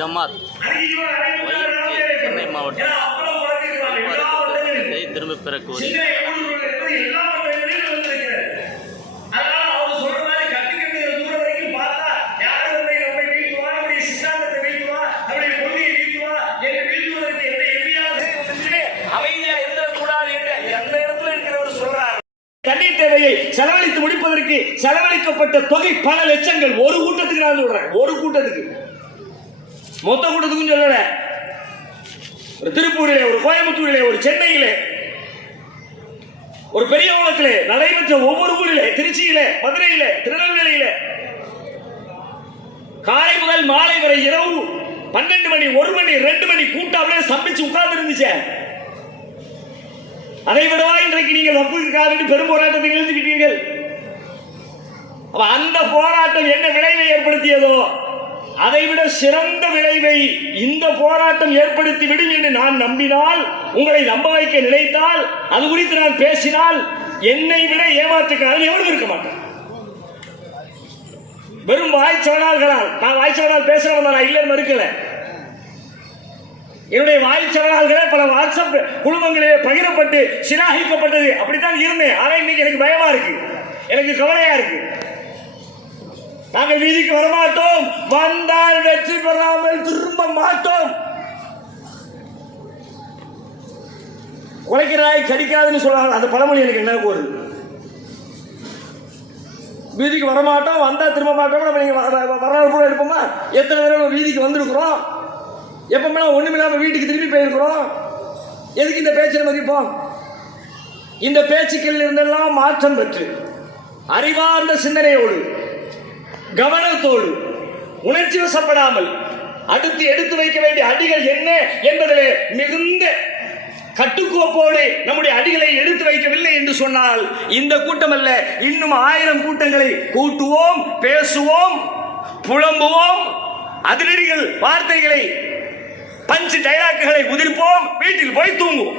ஜமாத். ஒய்எம்கே சென்னை மாவட்டம். இதை திரும்பப் பெறக் கோரி. தண்ணீர் தேவையை செலவழித்து முடிப்பதற்கு செலவழிக்கப்பட்ட தொகை பல லட்சங்கள். ஒரு கூட்டத்துக்கு நான் சொல்றேன். ஒரு கூட்டத்துக்கு. மொத்த கூட்டத்துக்கும் சொல்லல. ஒரு திருப்பூரிலே ஒரு கோயம்புத்தூரிலே ஒரு சென்னையிலே ஒரு பெரிய உலகத்திலே நடைபெற்ற ஒவ்வொரு ஊரிலே திருச்சியிலே மதுரையிலே திருநெல்வேலியிலே காலை முதல் மாலை வரை இரவு பன்னெண்டு மணி ஒரு மணி ரெண்டு மணி கூட்டாவிலே சம்பிச்சு உட்கார்ந்து இருந்துச்சு அதை விடவா இன்றைக்கு நீங்கள் வக்குக்காக வேண்டி பெரும் போராட்டத்தை எழுந்துக்கிட்டீர்கள் அப்ப அந்த போராட்டம் என்ன விளைவை ஏற்படுத்தியதோ? அதைவிட சிறந்த விளைவை இந்த போராட்டம் ஏற்படுத்தி விடும் என்று நான் நம்பினால் உங்களை நம்ப வைக்க நினைத்தால் அது குறித்து நான் பேசினால் என்னை விட ஏமாற்றுக்காரன் எவரும் இருக்க மாட்டேன். வெறும் வாய்ச்சவனால்களால் நான் வாய்ச்சவனால் பேசுறவன் நான் இல்லைன்னு மறுக்கல. என்னுடைய வாய்ச்சவனால்களே பல வாட்ஸ்அப் குழுமங்களிலே பகிரப்பட்டு சிலாகிக்கப்பட்டது அப்படித்தான் இருந்தேன். ஆனா இன்னைக்கு எனக்கு பயமா இருக்கு. எனக்கு கவலையா இருக்கு. நாங்கள் வீதிக்கு வரமாட்டோம். வந்தால் வெற்றி பெறாமல் திரும்ப மாட்டோம். உழைக்கிறாய் கடிக்காதுன்னு சொல்றாங்க அந்த பழமொழி எனக்கு என்ன போகுது வீதிக்கு வரமாட்டோம் வந்தால் திரும்ப மாட்டோம். நம்ம நீங்கள் வ- வரலாறு கூட எடுப்போமா எத்தனை தடவை வீதிக்கு வந்திருக்கிறோம்? எப்பவுமே ஒண்ணுமில்லாம வீட்டுக்கு திரும்பி போயிருக்கிறோம். எதுக்கு இந்த பேச்சை மதிப்போம்? இந்த பேச்சுக்கள் இருந்தெல்லாம் மாற்றம் பெற்று அறிவார்ந்த சிந்தனையோடு கவனத்தோடு உணர்ச்சி வசப்படாமல் அடுத்து எடுத்து வைக்க வேண்டிய அடிகள் என்ன என்பதிலே மிகுந்த கட்டுக்கோப்போடு நம்முடைய அடிகளை எடுத்து வைக்கவில்லை என்று சொன்னால் இந்த கூட்டம் அல்ல இன்னும் ஆயிரம் கூட்டங்களை கூட்டுவோம் பேசுவோம் புலம்புவோம் அதிரடிகள் வார்த்தைகளை பஞ்சு டைலாக்குகளை உதிர்ப்போம் வீட்டில் போய் தூங்குவோம்.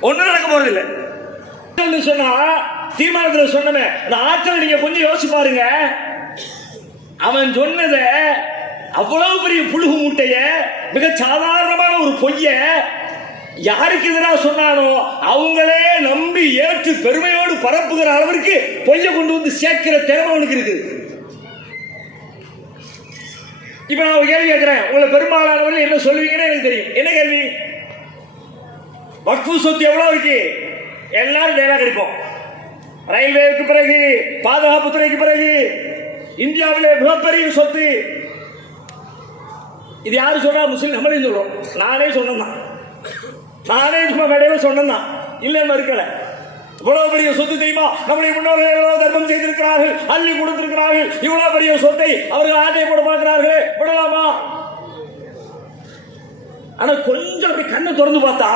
ஒன்றும் நடக்க போறதில்லை. சொன்னா தீர்மானத்தில் சொன்னமே அந்த ஆற்றல் நீங்க கொஞ்சம் யோசிச்சு பாருங்க. அவன் சொன்னத அவ்வளவு பெரிய புழுகு மூட்டைய மிக சாதாரணமான ஒரு பொய்ய யாருக்கு எதிராக சொன்னானோ அவங்களே நம்பி ஏற்று பெருமையோடு பரப்புகிற அளவிற்கு பொய்ய கொண்டு வந்து சேர்க்கிற திறமை அவனுக்கு இருக்குது. இப்ப நான் ஒரு கேள்வி கேட்கிறேன். உங்களை பெரும்பாலானவர்கள் என்ன சொல்லுவீங்கன்னு எனக்கு தெரியும். என்ன கேள்வி? வக்ஃபு சொத்து எவ்வளவு இருக்கு? எல்லாரும் வேலை கிடைப்போம். ரயில்வேக்கு பிறகு பாதுகாப்பு துறைக்கு பிறகு இந்தியாவிலே மிகப்பெரிய சொத்து. இது யாரு சொல்றா முஸ்லீம் நம்மளே சொல்றோம். நானே சொன்னேன் நானே சும்மா கடையில் சொன்னேன் இல்லை மறுக்கல. இவ்வளவு பெரிய சொத்து தெரியுமா? நம்முடைய முன்னோர்கள் எவ்வளவு தர்மம் செய்திருக்கிறார்கள்? அள்ளி கொடுத்திருக்கிறார்கள். இவ்வளவு பெரிய சொத்தை அவர்கள் ஆட்டை போட பார்க்கிறார்களே. விடலாமா? ஆனா கொஞ்சம் அப்படி கண்ணை திறந்து பார்த்தா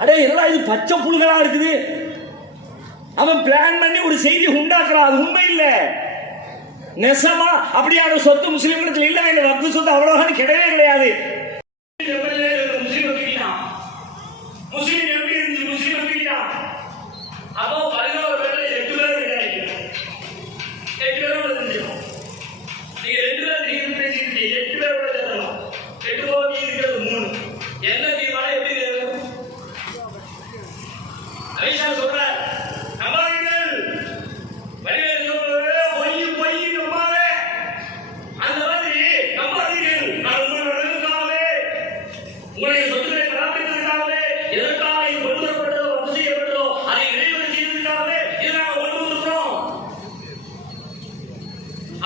அடே என்னடா இது பச்சை புழுகளா இருக்குது? அவன் பிளான் பண்ணி ஒரு செய்தி உண்டாக்குறான். அது உண்மை இல்லை. நெசமா அப்படியான சொத்து முஸ்லிம்களுக்கு இல்லவே இல்லை வக்ஃபு சொத்து அவ்வளவு கிடையவே கிடையாது முஸ்லீம் நம்பிக்கிட்டான். முஸ்லீம் சொல்ற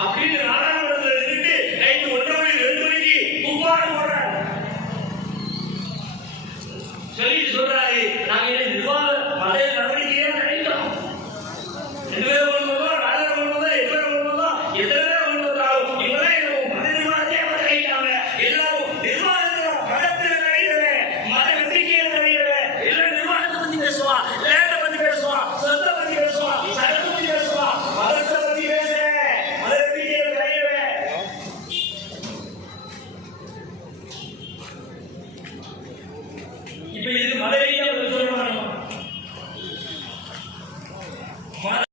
அப்படின்னு நாடாளுமன்றத்தில் இருந்துட்டு நைட்டு ஒன்றரை மணி ரெண்டு மணிக்கு முப்பாடு போடுறாரு சொல்லிட்டு சொல்றாரு.